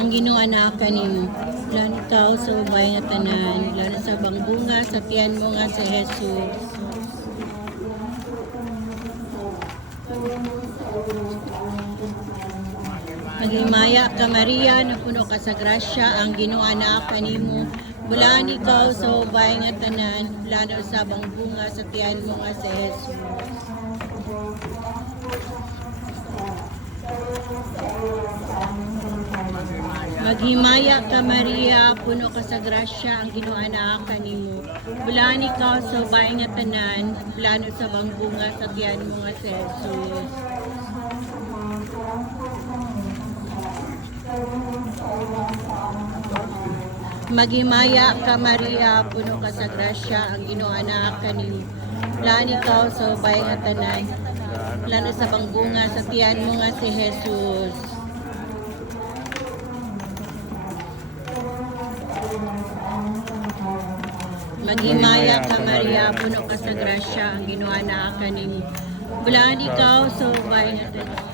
ang Ginoo na kanimo. Lan ikaw sa ubay nga tanan, lan sa bangbunga sa tiyan mo nga si Jesus. Maghimaya ka Maria, napuno ka sa grasya, ang Ginoo na kanimo. Bulaan ikaw sa ubay nga tanan, lalo sa bangbunga sa tiyan mo nga si Jesus. Maghimaya ka Maria, puno ka sa grasya, ang Ginoo na kanimo. Bulaan ikaw sa ubay nga tanan, lalo sa bangbunga sa tiyan mo nga si Jesus. Maghimaya ka Maria, puno ka sa grasya, ang Ginoo na kanimo. Bulaan ikaw sa ubay nga tanan, lalo sa bangbunga sa tiyan mo nga si Jesus. Maghimaya ka Maria, puno ka sa grasya, ang Ginoo na kanimo. Bulaan ikaw sa ubay nga tanan.